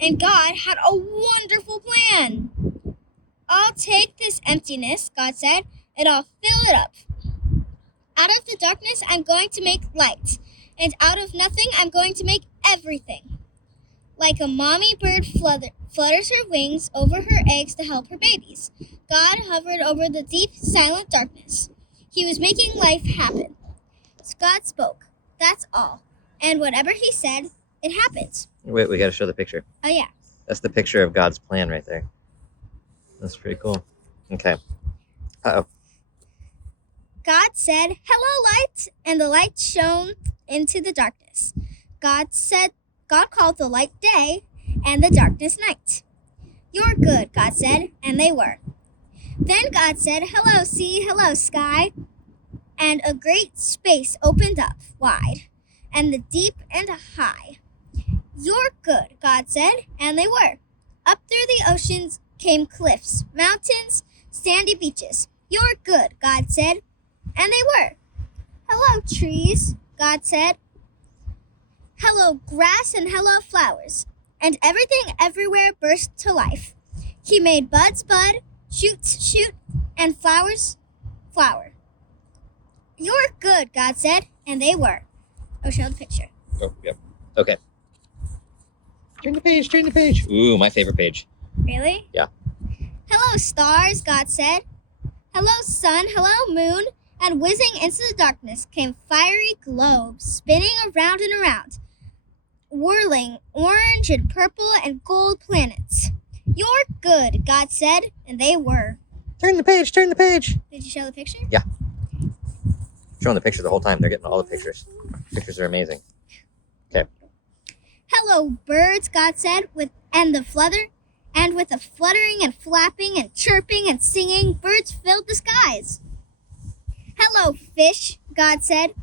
And God had a wonderful plan. I'll take this emptiness, God said, and I'll fill it up. Out of the darkness, I'm going to make light. And out of nothing, I'm going to make everything. Like a mommy bird flutters her wings over her eggs to help her babies, God hovered over the deep, silent darkness. He was making life happen. God spoke. That's all. And whatever he said, it happened. Wait, we got to show the picture. Oh, yeah. That's the picture of God's plan right there. That's pretty cool. Okay. Uh-oh. God said, "Hello, light," and the light shone into the darkness. God called the light day and the darkness night. "You're good," God said, and they were. Then God said, "Hello, sea, hello, sky," and a great space opened up wide, and the deep and high. "You're good," God said, and they were. Up through the oceans came cliffs, mountains, sandy beaches. "You're good," God said, and they were. "Hello, trees," God said. "Hello, grass, and hello, flowers." And everything everywhere burst to life. He made buds bud, shoots shoot, and flowers flower. "You're good," God said, and they were. Oh, show the picture. Oh, yep. Okay. Turn the page, turn the page. Ooh, my favorite page. Really? Yeah. "Hello, stars," God said. "Hello, sun, hello, moon." And whizzing into the darkness came fiery globes, spinning around and around, whirling orange and purple and gold planets. "You're good," God said, and they were. Turn the page, turn the page. Did you show the picture? Yeah. Showing the picture the whole time. They're getting all the pictures. Pictures are amazing. Okay. "Hello, birds," God said, with a fluttering and flapping and chirping and singing, birds filled the skies. "Hello, fish," God said,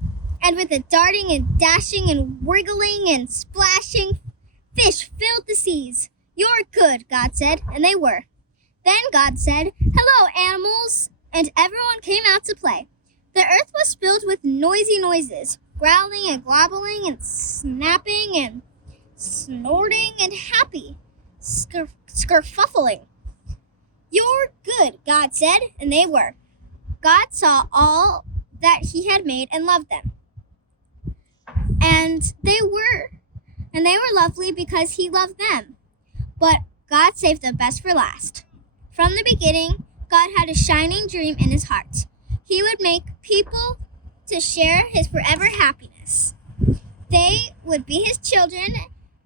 and with a darting and dashing and wriggling and splashing, fish filled the seas. "You're good," God said, and they were. Then God said, "Hello, animals," and everyone came out to play. The earth was filled with noisy noises, growling and globbling and snapping and snorting and happy, skerfuffling. "You're good," God said, and they were. God saw all that he had made and loved them. And they were lovely because he loved them. But God saved the best for last. From the beginning, God had a shining dream in his heart. He would make people to share his forever happiness. They would be his children,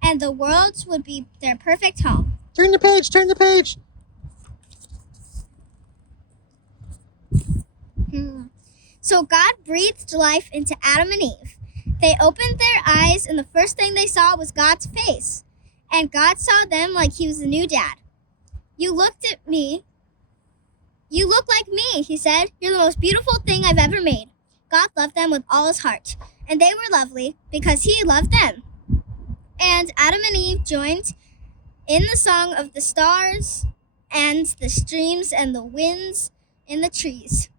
and the world would be their perfect home. Turn the page, turn the page. So God breathed life into Adam and Eve. They opened their eyes, and the first thing they saw was God's face. And God saw them like he was the new dad. "You looked at me. You look like me," he said. "You're the most beautiful thing I've ever made." God loved them with all his heart, and they were lovely because he loved them. And Adam and Eve joined in the song of the stars and the streams and the winds in the trees.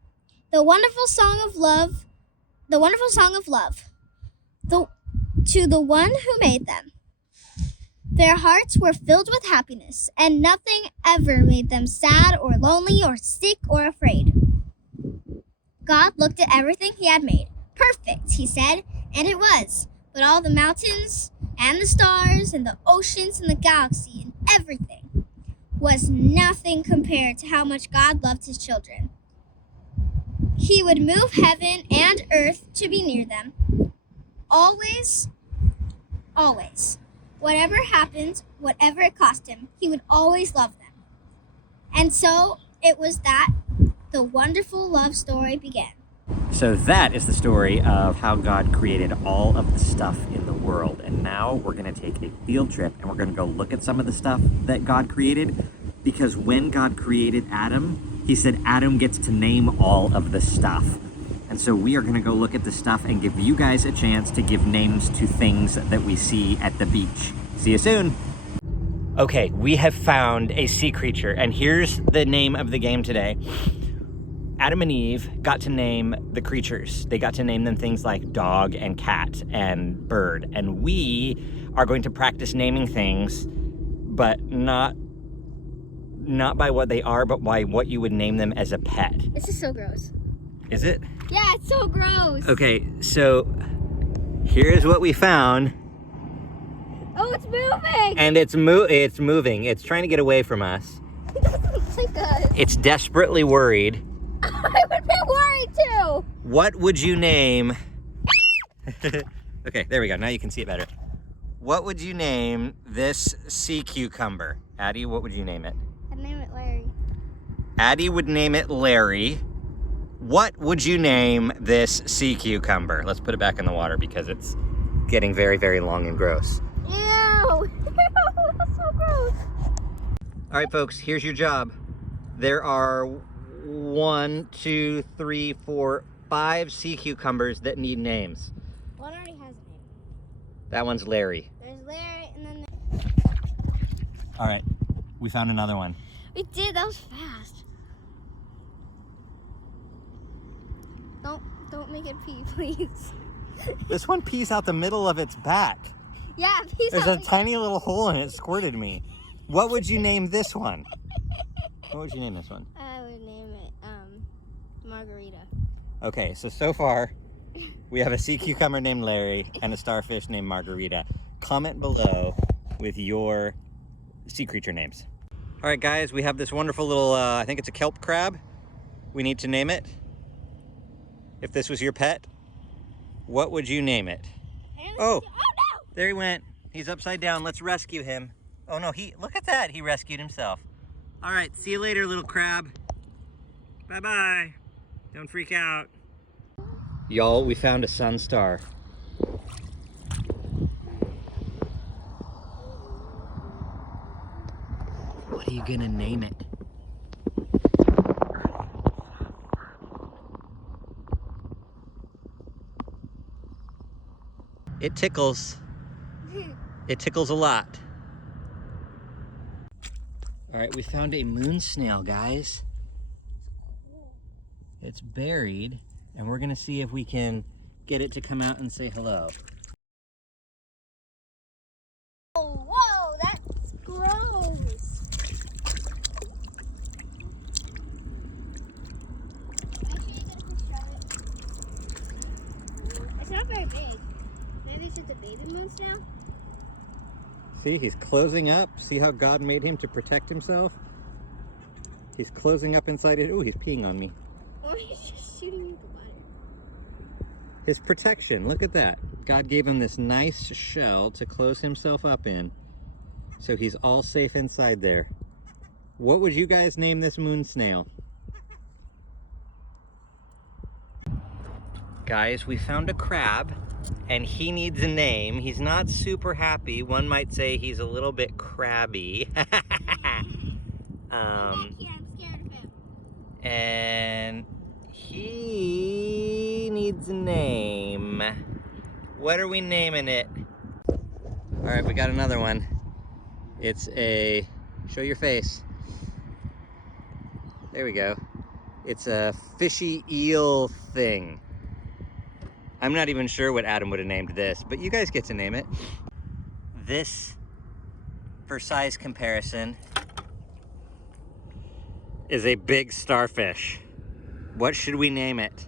The wonderful song of love, to the one who made them. Their hearts were filled with happiness, and nothing ever made them sad or lonely or sick or afraid. God looked at everything he had made. "Perfect," he said, and it was. But all the mountains and the stars and the oceans and the galaxy and everything was nothing compared to how much God loved his children. He would move heaven and earth to be near them. Always, always. Whatever happened, whatever it cost him, he would always love them. And so it was that the wonderful love story began. So that is the story of how God created all of the stuff in the world. And now we're going to take a field trip and we're going to go look at some of the stuff that God created. Because when God created Adam, he said Adam gets to name all of the stuff. And so we are going to go look at the stuff and give you guys a chance to give names to things that we see at the beach. See you soon. Okay, we have found a sea creature, and here's the name of the game today. Adam and Eve got to name the creatures. They got to name them things like dog and cat and bird. And we are going to practice naming things but not by what they are, but by what you would name them as a pet. This is so gross. Is it? Yeah, it's so gross. Okay, so here's what we found. Oh, it's moving. And it's moving. It's trying to get away from us. It's like It's desperately worried. I would be worried too. What would you name? Okay, there we go. Now you can see it better. What would you name this sea cucumber? Addie, what would you name it? I'd name it Larry. Addie would name it Larry. What would you name this sea cucumber? Let's put it back in the water because it's getting very, very long and gross. Ew. Ew, that's so gross. All right, folks, here's your job. There are 1, 2, 3, 4, 5 sea cucumbers that need names. One already has a name. That one's Larry. There's Larry and then All right, we found another one. we did. That was fast. Don't make it pee, please. This one pees out the middle of its back. Yeah, pee's There's a tiny little hole and it squirted me. What would you name this one? What would you name this one? I would name it Margarita. Okay, so far we have a sea cucumber named Larry and a starfish named Margarita. Comment below with your sea creature names. All right, guys, we have this wonderful little, I think it's a kelp crab. We need to name it. If this was your pet, what would you name it? Oh, no! there he went. He's upside down. Let's rescue him. Oh no, look at that. He rescued himself. All right, see you later, little crab. Bye-bye. Don't freak out. Y'all, we found a sun star. What are you gonna name it? It tickles. It tickles a lot. All right, we found a moon snail, guys. It's buried, and we're gonna see if we can get it to come out and say hello. Oh, whoa, that's gross. It's not very big. Maybe it's just a baby moon snail? See, he's closing up. See how God made him to protect himself? He's closing up inside it. Oh, he's peeing on me. Or he's just shooting me with the water. His protection, look at that. God gave him this nice shell to close himself up in, so he's all safe inside there. What would you guys name this moon snail? Guys, we found a crab, and he needs a name. He's not super happy. One might say he's a little bit crabby. I'm scared of him. And he needs a name. What are we naming it? All right, we got another one. It's a, show your face. There we go. It's a fishy eel thing. I'm not even sure what Adam would have named this, but you guys get to name it. This, for size comparison, is a big starfish. What should we name it?